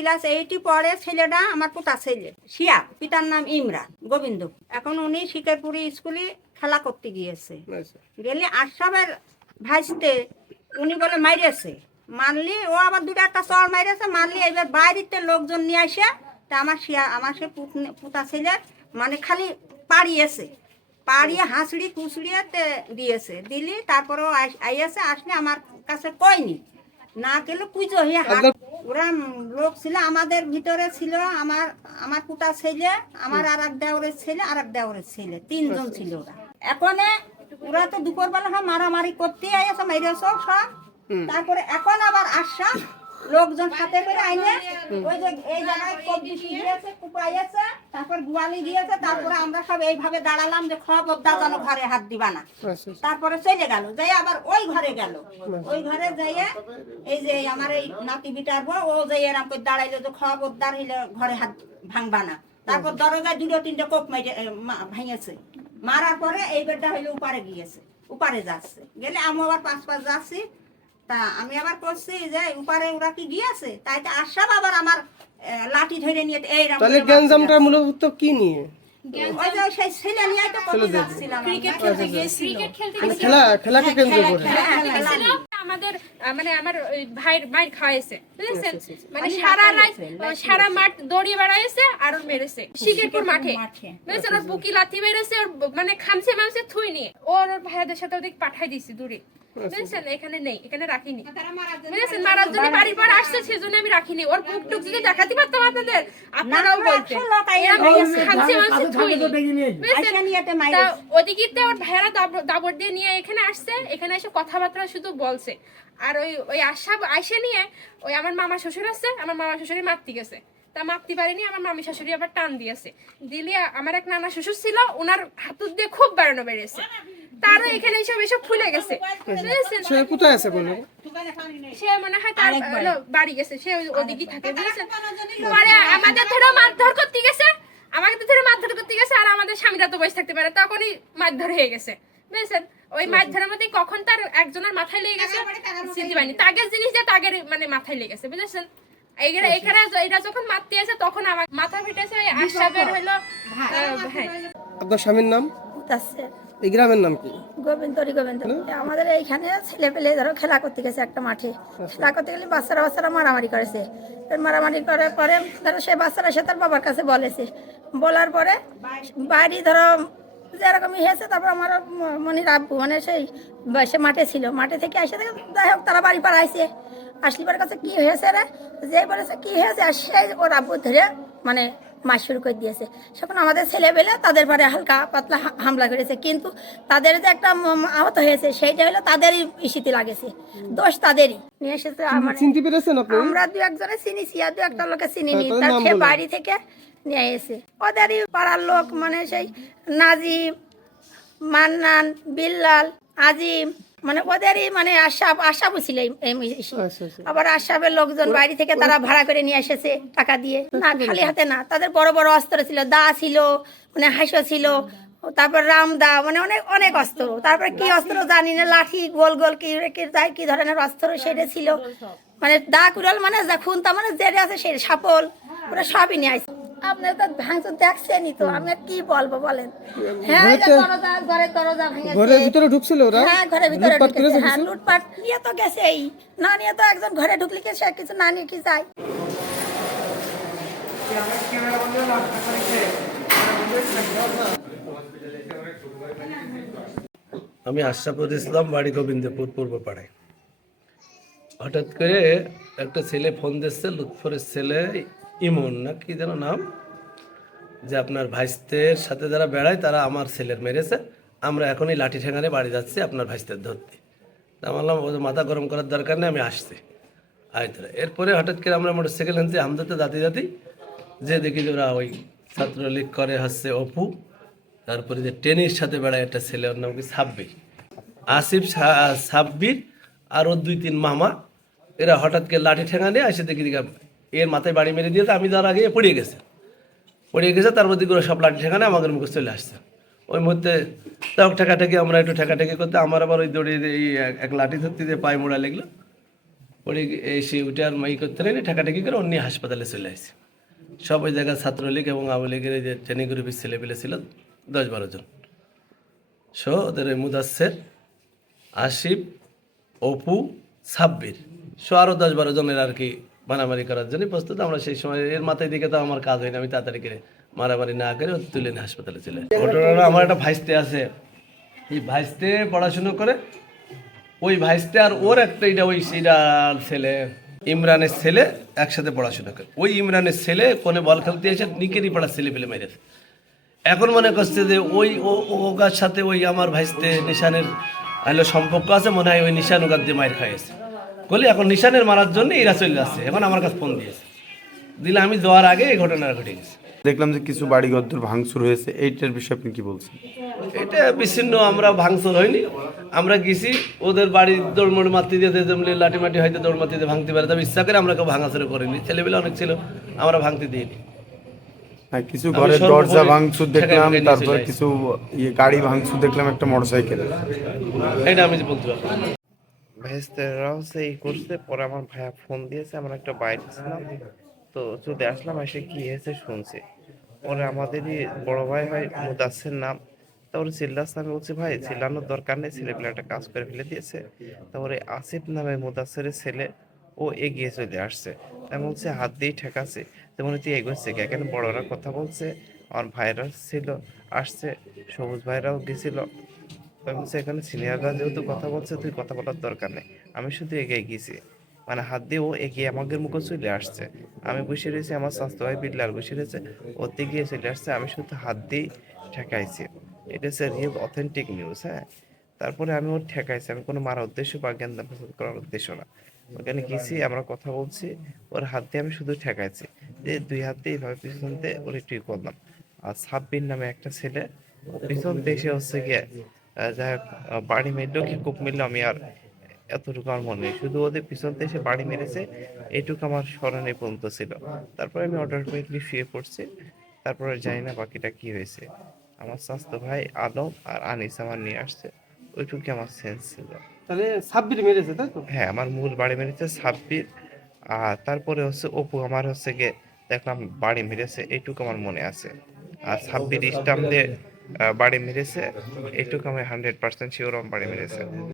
Class এইটি পড়ে ছেলেটা আমার পুতা ছেলে। শিয়া পিতার নাম ইমরান গোবিন্দ। এখন উনি শিকারপুরি স্কুলে খেলা করতে গিয়েছে। আচ্ছা। গেলে আশরাফের ভাইসতে উনি বলে মাইরেছে। মানলি ও আবার দুটো একটা চর মাইরেছে মানলি এবার বাইরেতে লোকজন নিয়ে আসে। তা আমার শিয়া আমার সে পুত- ছেলে মানে খালি পাড়িয়েছে। পাড়িয়ে হাঁসড়ি কুচড়িয়ে দিয়েছে। দিলি তারপরে ও আইস- আইয়াছে আসলে আমার কাছে কয়নি। না গেলে হয়ে হাত ওরা লোক ছিল আমাদের ভিতরে ছিল আমার আমার কুটা ছেলে আমার আর এক দেওরের ছেলে আর এক দেওরের ছেলে তিনজন ছিল ওরা। এখন ওরা তো দুপুরবেলা মারামারি করতে আইয়াছ মেরেছ সব। তারপরে এখন আবার আসা লোকজন সাথে করে আইনে ওই যে এই জায়গায় কবজি গিয়েছে কুপাইয়েছে তারপর গুয়ালি গিয়েছে তারপরে আমরা সব এইভাবে দাঁড়ালাম যে খব খবরদার যেন ঘরে হাত দিবা না। তারপরে চলে গেল যাই আবার ওই ঘরে গেল। ওই ঘরে যাইয়ে এই যে আমার এই নাতি বিটার বউ, ও যাই এরকম করে দাঁড়াইলো যে খব খবরদার হইলে ঘরে হাত ভাঙবা না। তারপর দরজায় দুটো তিনটে কোপ মাইটে ভেঙেছে মারার পরে এই বেডটা হইলে উপারে গিয়েছে উপারে যাচ্ছে। গেলে আমি আবার পাঁচ পাঁচ যাচ্ছি তা আমি আবার করছি যে উপারে ওরা কি গিয়েছে তাই তো আসাম আবার আমার লাঠি ধরে নিয়ে এইরকম তাহলে গ্যাঞ্জামটা মূলত কি নিয়ে? মানে খেলা খেলাকে কেন্দ্র করে। গেছিল আমাদের আমার ভাইয়ের মায়ের খাওয়াইছে। বুঝেছেন? সারা রাত সারা মাঠ দৌড়িয়ে বেড়াইছে আর ওর মেরেছে। শিকেরপুর মাঠে। মাঠে। বুঝেছেন? ওর বুকি লাথি মেরেছে ওর মানে খামছে মামছে থুই নিয়ে। ওর ওর ভাইয়াদের সাথে ওদিকে পাঠাই দিছি দূরে। বুঝেছেন এখানে নেই এখানে রাখিনি। বুঝেছেন মারার জন্য বাড়ির পর আসছে সেজন্য আমি রাখিনি। ওর বুক টুক যদি দেখাতে পারতাম আপনাদের আপনারাও বলতেন। ওদিকে তো ওর ভাইয়েরা দাবর দিয়ে নিয়ে এখানে আসছে এখানে এসে কথাবার্তা শুধু বলছে। আর ওই ওই আশা আইসে নিয়ে ওই আমার মামা শ্বশুর আছে আমার মামা শ্বশুরি মারতে গেছে। তা মারতে পারিনি আমার মামি শাশুড়ি আবার টান দিয়েছে। দিলে আমার এক নানা শ্বশুর ছিল ওনার হাতুর দিয়ে খুব বাড়ানো বেড়েছে তারও এখানে এসব এসব ফুলে গেছে। বুঝেছেন? সে কোথায় আছে বলে? সে মনে হয় তার বাড়ি গেছে। সে ওদিকেই থাকে বুঝেছেন? পরে আমাদের ধরো মারধর করতে গেছে। আমাকে তো ধরে মারধর করতে গেছে আর আমাদের স্বামীরা তো বসে থাকতে পারে তখনই মারধর হয়ে গেছে। বুঝেছেন? ওই মারধরের মধ্যে কখন তার একজনের মাথায় লেগে গেছে চিনতে পারিনি তাগের জিনিস যে তাগের মানে মাথায় লেগে গেছে বুঝেছেন? এখানে এখানে এরা যখন মারতে আসে তখন আমার মাথা ফেটেছে ওই আশাবের হলো আপনার স্বামীর নাম? এই গ্রামের নাম কি? গোবিন্দরি গোবিন্দ। আমাদের এইখানে ছেলে পেলে ধরো খেলা করতে গেছে একটা মাঠে। খেলা করতে গেলে বাচ্চারা বাচ্চারা মারামারি করেছে। মারামারি করার পরে ধরো সেই বাচ্চারা সে তার বাবার কাছে বলেছে। বলার পরে বাড়ি ধরো যেরকমই হয়েছে তারপর আমার মনির আব্বু মানে সেই সে মাঠে ছিল। মাঠে থেকে এসে যাই হোক তারা বাড়ি পাড়া আইসে আসলিবার কাছে কি হয়েছে রে? যে বলেছে কি হয়েছে আর সেই ওর আব্বু ধরে মানে মাস শুরু করে দিয়েছে। সেখন আমাদের ছেলেবেলে তাদের পরে হালকা পাতলা হামলা করেছে। কিন্তু তাদের যে একটা আহত হয়েছে সেইটা হলো তাদেরই ইস্যুতে লাগেছে। দোষ তাদেরই। নিয়ে এসেছে আমার পেরেছেন আমরা দু একজনে চিনিছি আর দু একটা লোকে চিনি নি তার সে বাড়ি থেকে নিয়ে এসে। ওদেরই পাড়ার লোক মানে সেই নাজিম মান্নান বিল্লাল আজিম মানে ওদেরই মানে আশাব আশাবু ছিল। আচ্ছা আচ্ছা। আবার আশাবের লোকজন বাড়ি থেকে তারা ভাড়া করে নিয়ে এসেছে টাকা দিয়ে। না খালি হাতে না তাদের বড় বড় অস্ত্র ছিল দা ছিল মানে হাঁসো ছিল তারপর রামদা মানে অনেক অনেক অস্ত্র। তারপরে কি অস্ত্র জানি না লাঠি গোল গোল কি যাই কি ধরনের অস্ত্র সেটা ছিল। মানে দা কুড়াল মানে যা খুনতা মানে যেটা আছে সেই সাপল ওরা সবই নিয়ে আসছে আপনার তো ভাঙচুর দেখছেনই তো আমি কি বলব বলেন? হ্যাঁ দরজা ঘরের দরজা ভেঙেছে। ঘরের ভিতরে ঢুকছিল ওরা? হ্যাঁ ঘরের ভিতরে লুটপাট হ্যাঁ লুটপাট নিয়ে তো গেছেই না নিয়ে তো একজন ঘরে ঢুকলে কি সে কিছু না নিয়ে কি যায়? আমি আশরাফুল ইসলাম বাড়ি গোবিন্দপুর পূর্ব পাড়ায় হঠাৎ করে একটা ছেলে ফোন দিচ্ছে লুৎফরের ছেলে ইমন না কি যেন নাম? যে আপনার ভাইস্তের সাথে যারা বেড়ায়, তারা আমার ছেলের মেরেছে। আমরা এখনই লাঠি ঠেঙানে বাড়ি যাচ্ছি আপনার ভাইস্তের ধরতে। তা আমি বললাম ওদের মাথা গরম করার দরকার নেই, আমি আসছি। আয়তরা এরপরে হঠাৎ করে আমরা মোটর সাইকেল আনছি, আমদাতে জাতি জাতি যে দেখি যে ওরা ওই ছাত্রলীগ করে হচ্ছে অপু। তারপরে যে টেনির সাথে বেড়ায় একটা ছেলে, ওর নাম কি? সাব্বির। আসিফ সাব্বির আর ওর দুই তিন মামা। এরা হঠাৎ করে লাঠি ঠেঙা নিয়ে দেখি দেখি এর মাথায় বাড়ি মেরে দিয়েছে আমি যার আগে পড়িয়ে গেছে। পড়িয়ে গেছে তার মধ্যে করে সব লাঠি ঠেকানে আমাদের মুখে চলে আসছে। ওই মধ্যে তাও ঠেকাঠেকি আমরা একটু ঠেকাঠেকি করতে, আমার আবার ওই দড়ি এই এক- লাঠি ধরতে দিয়ে পায়ে মোড়া লেগলো, পড়ে এসে উঠে আর মাই করতে নেই ঠেকাঠেকি করে অন্য হাসপাতালে চলে আসছে। সব ওই জায়গায় ছাত্রলীগ এবং আওয়ামী লীগের যে ট্রেনিং গ্রুপের ছেলেপেলে ছিল, দশ বারো জন। সো ওদের ওই মুদাসের, আসিফ, অপু, সাব্বির, সো আরও দশ বারো জনের আর কি মারামারি করার জন্য প্রস্তুত। আমরা সেই সময় এর মাথায় দিকে তো আমার কাজ হয়নি, আমি তাড়াতাড়ি করে মারামারি না করে তুলে নিয়ে হাসপাতালে চলে ঘটনাটা আমার একটা ভাইস্তে আছে। এই ভাইস্তে পড়াশুনো করে, ওই ভাইস্তে আর ওর একটা এটা ওই সিরার ছেলে, ইমরানের ছেলে একসাথে পড়াশোনা করে। ওই ইমরানের ছেলে কোনে বল খেলতে এসে নিকেরই পাড়ার ছেলে পেলে মেরেছে। এখন মনে করছে যে ওই ও- ও- ওগার সাথে ওই আমার ভাইস্তে নিশানের হলো সম্পর্ক আছে, মনে হয় ওই নিশান ওগার দিয়ে মায়ের খাইয়েছে। বলি এখন নিশানের মারার জন্য এরা চলে যাচ্ছে এখন আমার কাছে ফোন দিয়েছে। দিলে আমি যাওয়ার আগে এই ঘটনাটা ঘটে গেছে। দেখলাম যে কিছু বাড়ি ঘরদোর ভাঙচুর হয়েছে। এইটার বিষয়ে আপনি কি বলছেন? এটা বিচ্ছিন্ন আমরা ভাঙচুর হয়নি। আমরা গেছি ওদের বাড়ির দৌড়মোড় মাতি দিয়ে যেমনি লাঠি মাটি হয়তো দৌড় মাতি দিয়ে ভাঙতে পারে। তবে ইচ্ছা করে আমরা কেউ ভাঙাচুরি করিনি। ছেলেবেলা অনেক ছিল আমরা ভাঙতে দিইনি। হ্যাঁ কিছু ঘরের দরজা ভাঙচুর দেখলাম তারপর কিছু ইয়ে গাড়ি ভাঙচুর দেখলাম একটা মোটরসাইকেল এটা আমি বলতে পারব না। ভেস্তেরা হচ্ছে এই করছে, পরে আমার ভাইয়া ফোন দিয়েছে, আমরা একটা বাইরে ছিলাম। তো চলে আসলাম, এসে কি হয়েছে শুনছি। পরে আমাদেরই বড় ভাই হয় মুদাসের নাম তারপরে চিল্লাস আমি বলছি, ভাই, চিল্লানোর দরকার নেই ছেলে পেলে একটা কাজ করে ফেলে দিয়েছে। তারপরে আসিফ নামে মুদাসের ছেলে, ও এগিয়ে চলে আসছে। আমি বলছি, হাত দিয়ে ঠেকাছে তেমন তুই এগোচ্ছে কে? কেন বড়রা কথা বলছে, আমার ভাইরা ছিল, আসছে, সবুজ ভাইরাও গেছিল। আমি বলছি, এখানে সিনিয়ররা যেহেতু কথা বলছে, তুই কথা বলার দরকার নেই। আমি শুধু এগিয়ে গেছি। মানে হাত দিয়ে ও এগিয়ে আমাদের মুখে চলে আসছে। আমি বসে রয়েছি, আমার স্বাস্থ্য ভাই বিল্লার বসে রয়েছে। ওতে গিয়ে চলে আসছে, আমি শুধু হাত দিয়ে ঠেকাইছি। এটা হচ্ছে রিয়েল অথেন্টিক নিউজ হ্যাঁ? তারপরে আমি ওর ঠেকাইছি। আমি কোনো মারার উদ্দেশ্য বা জ্ঞান প্রসাদ করার উদ্দেশ্য না। ওখানে গেছি, আমরা কথা বলছি। ওর হাত দিয়ে আমি শুধু ঠেকাইছি। যে দুই হাত দিয়ে এইভাবে পিছন দিয়ে ওর একটু করলাম। আর সাব্বির নামে একটা ছেলে, পিছন দেশে হচ্ছে গিয়ে যাই হোক বাড়ি মেরলেও কি কূপ মিললো আমি আর এতটুকু আমার মনে নেই। শুধু ওদের পিছন থেকে এসে বাড়ি মেরেছে এইটুকু আমার স্মরণে পর্যন্ত ছিল। তারপরে আমি অটোমেটিকলি শুয়ে পড়ছি। তারপরে জানি না বাকিটা কি হয়েছে। আমার স্বাস্থ্য ভাই আলম আর আনিস আমার নিয়ে আসছে। ওইটুকু আমার সেন্স ছিল। তাহলে সাব্বির মেরেছে তাই তো? হ্যাঁ আমার মূল বাড়ি মেরেছে ছাব্বির আর তারপরে হচ্ছে অপু আমার হচ্ছে গিয়ে দেখলাম বাড়ি মেরেছে এইটুকু আমার মনে আছে। আর ছাব্বির স্টাম্প দিয়ে বাড়ি মেরেছে। এটুকু আমি হান্ড্রেড পার্সেন্ট শিওর বাড়ি মেরেছে।